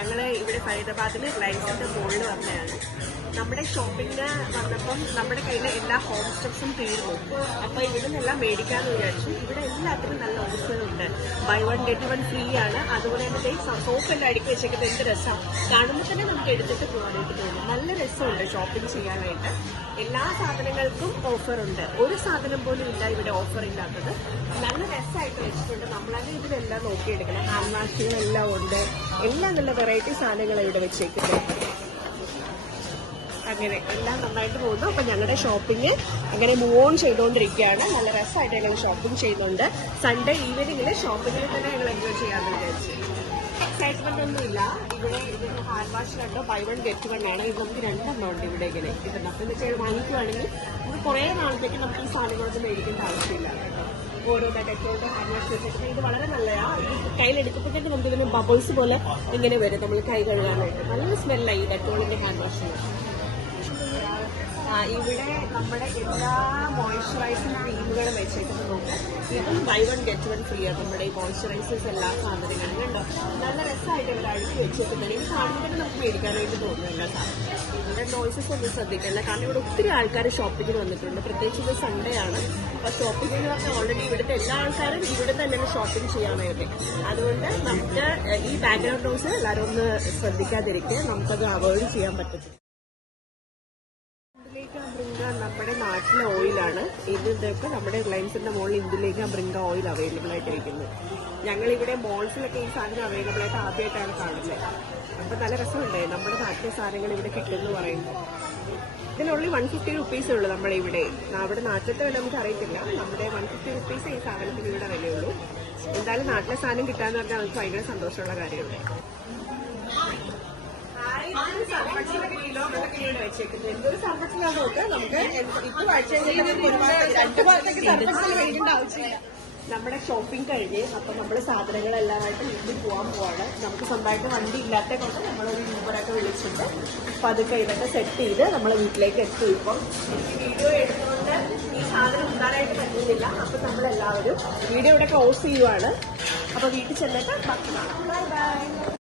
ഞങ്ങള് ഇവിടെ ഫരീദാബാദിൽ റിലയൻസിന്റെ മുകളിൽ വന്നതാണ്. നമ്മുടെ ഷോപ്പിംഗ് വന്നപ്പം നമ്മുടെ കയ്യിൽ എല്ലാ ഹോം സ്റ്റെപ്സും തീർന്നു. അപ്പൊ ഇവിടെ നിന്നെല്ലാം മേടിക്കാന്ന് വിചാരിച്ചു. ഇവിടെ എല്ലാത്തിനും നല്ല ഓഫറുണ്ട്. ബൈ 1 get 1 ഫ്രീ ആണ്. അതുപോലെ തന്നെ സോപ്പെല്ലാം അടുക്കി വെച്ചേക്കുന്നത് എന്ത് രസമാണ്. കാണുമ്പോൾ തന്നെ നമുക്ക് എടുത്തിട്ട് പോകാനായിട്ട് തോന്നും. നല്ല രസമുണ്ട് ഷോപ്പിംഗ് ചെയ്യാനായിട്ട്. എല്ലാ സാധനങ്ങൾക്കും ഓഫറുണ്ട്. ഒരു സാധനം പോലും ഇല്ല ഇവിടെ ഓഫർ ഇല്ലാത്തത്. നല്ല രസമായിട്ട് വെച്ചിട്ടുണ്ട്. നമ്മളങ്ങനെ ഇതിലെല്ലാം നോക്കിയെടുക്കണം. ഹാൻഡ് വാഷുകളെല്ലാം ഉണ്ട്. എല്ലാം നല്ല വെറൈറ്റി സാധനങ്ങളാണ് ഇവിടെ വെച്ചേക്കുന്നത്. അങ്ങനെ എല്ലാം നന്നായിട്ട് പോകുന്നു. അപ്പൊ ഞങ്ങളുടെ ഷോപ്പിംഗ് അങ്ങനെ മൂവ് ഓൺ ചെയ്തുകൊണ്ടിരിക്കുകയാണ്. നല്ല രസമായിട്ട് ഞങ്ങൾ ഷോപ്പിംഗ് ചെയ്യുന്നുണ്ട്. സൺഡേ ഈവനിങ്ങിൽ ഷോപ്പിങ്ങിൽ തന്നെ ഞങ്ങൾ എൻജോയ് ചെയ്യാമെന്ന് വിചാരിച്ചു. എക്സൈറ്റ്മെന്റ് ഒന്നുമില്ല. ഇവിടെ ഇതിന് ഹാൻഡ് വാഷ് കണ്ടോ ബൈ 1 get 1 ആണ്. ഇത് നമുക്ക് 2 ഉണ്ട് ഇവിടെ ഇങ്ങനെ കിട്ടുന്നത്. അപ്പം എന്ന് വെച്ചാൽ വാങ്ങിക്കുവാണെങ്കിൽ നമുക്ക് കുറേ നാളത്തേക്ക് നമുക്ക് ഈ സാധനങ്ങളൊന്നും മേടിക്കേണ്ട ആവശ്യമില്ല. ഓരോ ഡെറ്റോളിന്റെ ഹാൻഡ് വാഷ് വെച്ചിട്ട് ഇത് വളരെ നല്ലതാണ്. ഇത് കയ്യിലെടുക്കുമ്പോഴത്തേക്ക് നമുക്ക് ഇതിന് ബബിൾസ് പോലെ ഇങ്ങനെ വരും നമ്മൾ കൈ കഴുകാനായിട്ട്. നല്ല സ്മെല്ലായി ഈ ഡെറ്റോളിന്റെ ഹാൻഡ് വാഷിന്. ഇവിടെ നമ്മുടെ എല്ലാ മോയ്സ്ചറൈസിംഗ് ക്രീമുകളും വെച്ചേക്കുന്നത് നോക്കാം. ഇതും ബൈ 1 get 1 ഫ്രീ ആണ്. നമ്മുടെ ഈ മോയ്സ്ചറൈസേഴ്സ് എല്ലാ സാധനങ്ങളും കണ്ടോ നല്ല രസമായിട്ട് ഇവിടെ അടുക്കി വെച്ചേക്കുന്നത്. ഈ സാധനത്തിന് നമുക്ക് മേടിക്കാനായിട്ട് തോന്നുന്നു എല്ലാ സാധനം. ഇവിടെ നോയ്സസ് ഒന്നും ശ്രദ്ധിക്കില്ല. കാരണം ഇവിടെ ഒത്തിരി ആൾക്കാർ ഷോപ്പിങ്ങിന് വന്നിട്ടുണ്ട്. പ്രത്യേകിച്ച് ഇത് സൺഡേ ആണ്. അപ്പൊ ഷോപ്പിംഗ് എന്ന് പറഞ്ഞാൽ ഓൾറെഡി ഇവിടുത്തെ എല്ലാ ആൾക്കാരും ഇവിടെ തന്നെ ഷോപ്പിംഗ് ചെയ്യാനായിട്ട്. അതുകൊണ്ട് നമുക്ക് ഈ ബാക്ക്ഗ്രൗണ്ട് നോയ്സ് എല്ലാവരും ഒന്ന് ശ്രദ്ധിക്കാതിരിക്കുക. നമുക്കത് അവോയ്ഡ് ചെയ്യാൻ പറ്റത്തില്ല. ബ്രിങ്ക നമ്മുടെ നാട്ടിലെ ഓയിലാണ്. ഇതൊക്കെ നമ്മുടെ റിലയൻസിന്റെ മുകളിൽ ഇന്ത്യയിലേക്ക് ബ്രിങ്ക ഓയിൽ അവൈലബിൾ ആയിട്ട് ഇരിക്കുന്നത്. ഞങ്ങളിവിടെ മോൾസിലൊക്കെ ഈ സാധനം അവൈലബിൾ ആയിട്ട് ആദ്യമായിട്ടാണ് കാണുന്നത്. അപ്പൊ നല്ല രസമുണ്ട്. നമ്മുടെ നാട്ടിലെ സാധനങ്ങൾ ഇവിടെ കിട്ടുമെന്ന് പറയുമ്പോൾ ഇതിനുള്ളിൽ 150 റുപ്പീസേ ഉള്ളൂ. നമ്മളിവിടെ അവിടെ നാട്ടിലത്തെ വില നമുക്ക് അറിയത്തില്ല. നമ്മുടെ 150 റുപ്പീസ് ഈ സാധനത്തിന് ഇവിടെ വിലയുള്ളൂ. എന്തായാലും നാട്ടിലെ സാധനം കിട്ടാന്ന് പറഞ്ഞാൽ നമുക്ക് ഭയങ്കര സന്തോഷമുള്ള കാര്യമുണ്ട്. എന്തൊരു സർഫക്സിലാണ് നോക്കുക. നമുക്ക് ഇപ്പൊ വായിച്ചു കഴിഞ്ഞാൽ 2 ഭാഗത്തേക്ക് സർഫക്സിൽ മേടിക്കേണ്ട ആവശ്യമില്ല. നമ്മുടെ ഷോപ്പിംഗ് കഴിഞ്ഞ് അപ്പൊ നമ്മള് സാധനങ്ങളെല്ലാമായിട്ട് വീട്ടിൽ പോകാൻ പോവാണ്. നമുക്ക് സ്വന്തമായിട്ട് വണ്ടി ഇല്ലാത്ത കൊണ്ട് നമ്മളൊരു യൂബറൊക്കെ വിളിച്ചിട്ട് പതുക്കെ ഇതൊക്കെ സെറ്റ് ചെയ്ത് നമ്മളെ വീട്ടിലേക്ക് എത്തും. ഇപ്പം വീഡിയോ എടുത്തുകൊണ്ട് ഈ സാധനം ഉണ്ടാകാനായിട്ട് പറ്റുന്നില്ല. അപ്പൊ നമ്മളെല്ലാവരും വീഡിയോ ഇവിടെ ക്ലോസ് ചെയ്യുവാണ്. അപ്പൊ വീട്ടിൽ ചെന്നിട്ട് ബാക്കി കാണാം. Bye bye.